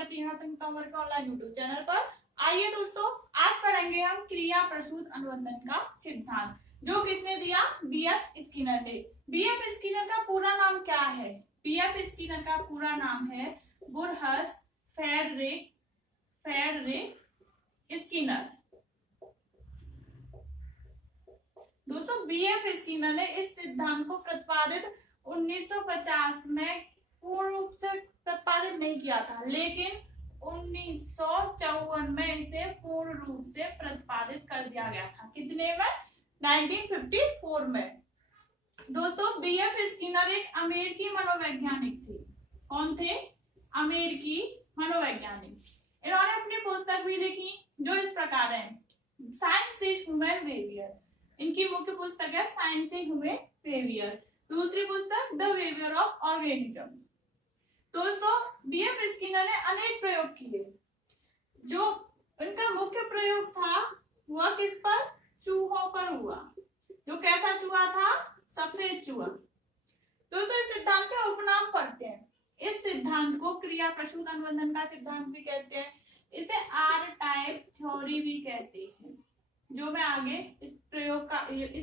है प्रियंका सिंह तोमर के online YouTube channel पर। आइए दोस्तों, आज पढ़ेंगे हम क्रिया प्रसूत अनुबंधन का सिद्धांत, जो किसने दिया? बीएफ स्किनर ने। बीएफ स्किनर का पूरा नाम क्या है? बीएफ स्किनर का पूरा नाम है बुरहस फेडरिक स्किनर। दोस्तों, बीएफ स्किनर ने इस सिद्धांत को प्रतिपादित 1950 में पूर्ण रूप से प्रतिपादित नहीं किया था, लेकिन 1954 में इसे पूर्ण रूप से प्रतिपादित कर दिया गया था। कितने में? 1954 में। दोस्तों, बीएफ स्किनर एक अमेरिकी मनोवैज्ञानिक थे। कौन थे? अमेरिकी मनोवैज्ञानिक। इन्होंने अपनी पुस्तक भी लिखी जो इस प्रकार है, साइंस इज ह्यूमन बिहेवियर। इनकी मुख्य पुस्तक है साइंस इज ह्यूमन बिहेवियर। दूसरी पुस्तक द बिहेवियर ऑफ ऑर्गेनिज्म। दोस्तों, बीएफ स्किनर ने अनेक प्रयोग किए। जो इनका मुख्य प्रयोग था वह किस पर? चूहों पर हुआ। जो कैसा चूहा था? सफेद चूहा। दोस्तों, इस सिद्धांत के उपनाम पढ़ते हैं। इस सिद्धांत को क्रिया प्रसूत अनुबंधन का सिद्धांत भी कहते हैं। इसे आर टाइप थ्योरी भी कहते हैं, जो मैं आगे इस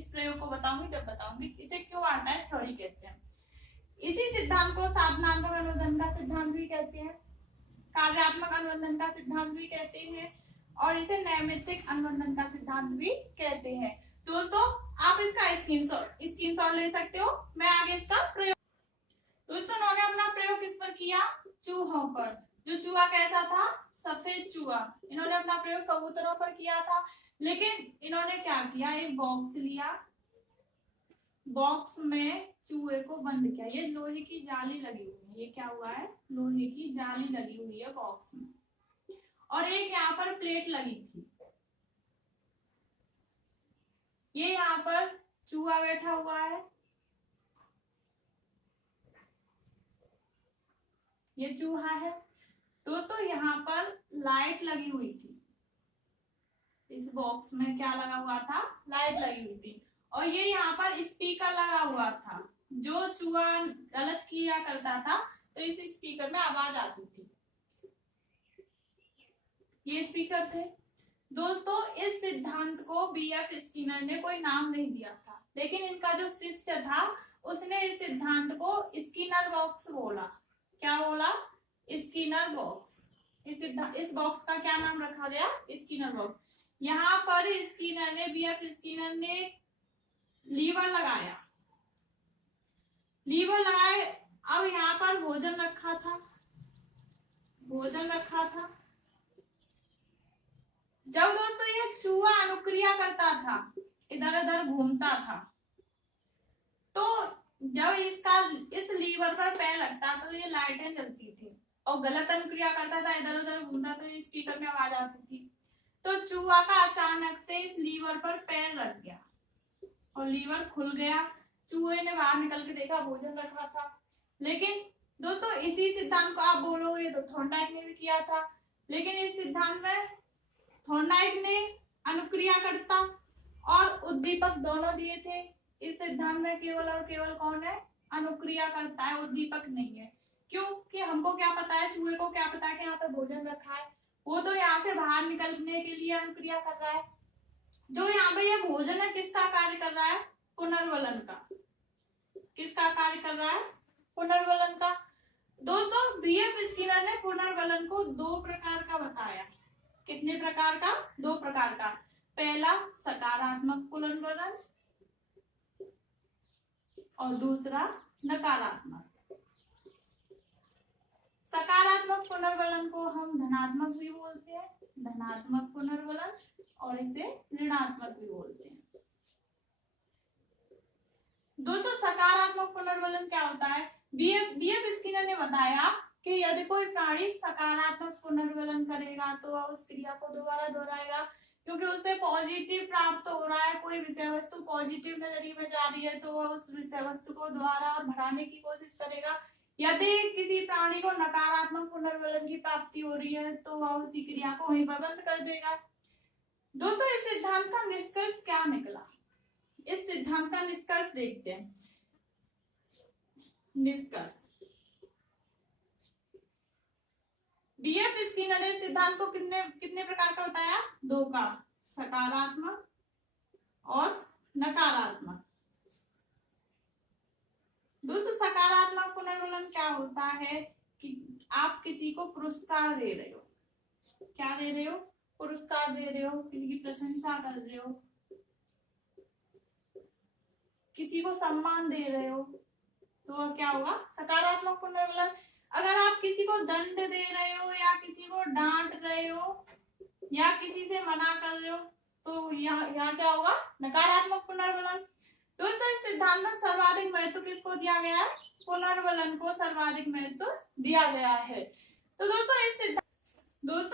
प्रयोग को बताऊंगी जब बताऊंगी इसे क्यों आर टाइप थ्योरी कहते हैं। इसी सिद्धांत को साधनात्मक अनुबंधन का सिद्धांत भी कहते हैं, कार्यात्मक अनुबंधन का सिद्धांत भी कहते हैं, और इसे नैमित्तिक अनुबंधन का सिद्धांत भी कहते हैं। दोस्तों, आप इसका स्क्रीनशॉट ले सकते हो। मैं आगे इसका प्रयोग। दोस्तों, उन्होंने अपना प्रयोग किस पर किया? चूहों पर। जो चूहा कैसा था? सफेद चूहा। इन्होंने अपना प्रयोग कबूतरों पर किया था, लेकिन इन्होंने क्या किया? एक बॉक्स लिया, बॉक्स में चूहे को बंद किया। ये लोहे की जाली लगी हुई है। ये क्या हुआ है? लोहे की जाली लगी हुई है बॉक्स में, और एक यहाँ पर प्लेट लगी थी। ये यहाँ पर चूहा बैठा हुआ है, ये चूहा है। दोस्तों, यहाँ पर लाइट लगी हुई थी। इस बॉक्स में क्या लगा हुआ था? लाइट लगी हुई थी। और ये यहाँ पर स्पीकर लगा हुआ था। जो चूहा गलत किया करता था तो इस स्पीकर में आवाज आती थी। ये स्पीकर थे। दोस्तों, इस सिद्धांत को बीएफ स्किनर ने कोई नाम नहीं दिया था, लेकिन इनका जो शिष्य था उसने इस सिद्धांत को स्किनर बॉक्स बोला। क्या बोला? Skinner box. इस बॉक्स का क्या नाम रखा गया? Skinner box. यहाँ पर स्किनर ने, बीएफ स्किनर ने लीवर लगाए। अब यहाँ पर भोजन रखा था। जब दोस्तों ये चूहा अनुक्रिया करता था, इधर उधर घूमता था, तो जब इस लीवर पर पैर लगता तो ये लाइटें जलती थी, और गलत अनुक्रिया करता था, इधर उधर घूमता तो ये स्पीकर में आवाज आती थी। तो चूहा का अचानक से इस लीवर पर पैर लग गया और लीवर खुल गया। चूहे ने बाहर निकल के देखा, भोजन रखा था। लेकिन दोस्तों, इसी सिद्धांत को आप बोलोगे तो थॉर्नडाइक ने भी किया था, लेकिन इस सिद्धांत में थॉर्नडाइक ने अनुक्रिया करता और उद्दीपक दोनों दिए थे। इस सिद्धांत में केवल और केवल कौन है? अनुक्रिया करता है, उद्दीपक नहीं है। क्योंकि हमको क्या पता है, चूहे को क्या पता है कि यहाँ पे भोजन रखा है? वो तो यहाँ से बाहर निकलने के लिए अनुक्रिया कर रहा है। जो यहाँ पे ये भोजन है, किसका कार्य कर रहा है? पुनर्वलन का। किसका कार्य कर रहा है? पुनर्वलन का। दोस्तों, बीएफ स्किनर ने पुनर्वलन को 2 प्रकार का बताया। कितने प्रकार का? 2 प्रकार का। पहला सकारात्मक पुनर्वलन और दूसरा नकारात्मक। सकारात्मक पुनर्वलन को हम धनात्मक भी बोलते हैं, धनात्मक पुनर्वलन, और इसे ऋणात्मक भी बोलते हैं। दोस्तों, सकारात्मक पुनर्वलन क्या होता है? बीएफ स्किनर ने बताया कि यदि कोई प्राणी सकारात्मक पुनर्वलन करेगा तो वह उस क्रिया को दोबारा दोहराएगा, क्योंकि उसे पॉजिटिव प्राप्त हो रहा है। कोई विषय वस्तु पॉजिटिव नजरिए में जा रही है तो वह उस विषय वस्तु को दोबारा और बढ़ाने की कोशिश करेगा। यदि किसी प्राणी को नकारात्मक पुनर्वलन की प्राप्ति हो रही है तो वह उसी क्रिया को वहीं पर बंद कर देगा। दोस्तों, इस सिद्धांत का निष्कर्ष क्या निकला? इस सिद्धांत का निष्कर्ष देखते हैं। निष्कर्ष, बीएफ सिद्धांत को कितने कितने प्रकार का बताया? दो का, सकारात्मक और नकारात्मक। दोस्तों सकारात्मक पुनर्वलन क्या होता है कि आप किसी को पुरस्कार दे रहे हो। क्या दे रहे हो? पुरस्कार दे रहे हो, किसी की प्रशंसा कर रहे हो, किसी को सम्मान दे रहे हो, तो क्या होगा? सकारात्मक पुनर्वलन। अगर आप किसी को दंड दे रहे हो या किसी को डांट रहे हो या किसी से मना कर रहे हो, तो यहाँ क्या होगा? नकारात्मक पुनर्वलन। दोस्तों इस सिद्धांत में सर्वाधिक महत्व किसको दिया गया है? पुनर्वलन को सर्वाधिक महत्व दिया गया है। तो दोस्तों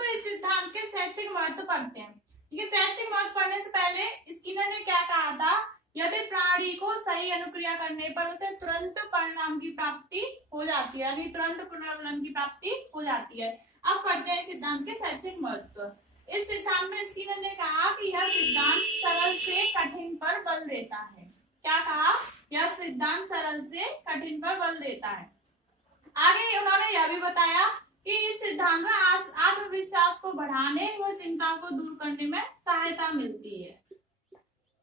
इस सिद्धांत के शैक्षिक महत्व पढ़ते हैं। ठीक है, शैक्षिक महत्व पढ़ने से पहले स्किनर ने क्या कहा था? यदि प्राणी को सही अनुक्रिया करने पर उसे तुरंत परिणाम की प्राप्ति हो जाती है, यानी तुरंत पुनर्वलन की प्राप्ति हो जाती है। अब पढ़ते हैं सिद्धांत के शैक्षिक महत्व। इस सिद्धांत में स्किनर ने कहा कि यह सिद्धांत सरल से कठिन पर बल देता है। क्या कहा? यह सिद्धांत सरल से कठिन पर बल देता है। आगे उन्होंने यह भी बताया कि इस सिद्धांत में आत्मविश्वास को बढ़ाने व चिंताओं को दूर करने में सहायता मिलती है।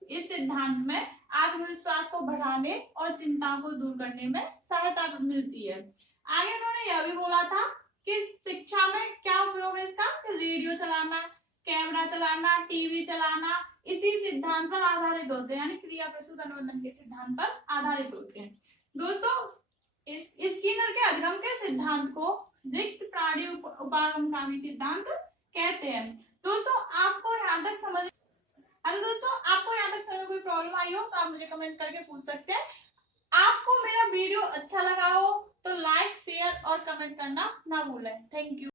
इस सिद्धांत में आत्मविश्वास को बढ़ाने और चिंताओं को दूर करने में सहायता मिलती है। आगे उन्होंने यह भी बोला था कि शिक्षा में क्या उपयोग है इसका? रेडियो चलाना, कैमरा चलाना, टीवी चलाना इसी सिद्धांत पर आधारित होते हैं, यानी क्रिया प्रस्तुत अनुबंधन के सिद्धांत पर आधारित होते हैं। दोस्तों इस स्किनर के अधिगम के सिद्धांत को रिक्त प्राणी उपागमगामी सिद्धांत कहते हैं। दोस्तों आपको यहाँ तक समझ में कोई प्रॉब्लम आई हो तो आप मुझे कमेंट करके पूछ सकते हैं। आपको मेरा वीडियो अच्छा लगा हो तो लाइक, शेयर और कमेंट करना ना भूलें। Thank you.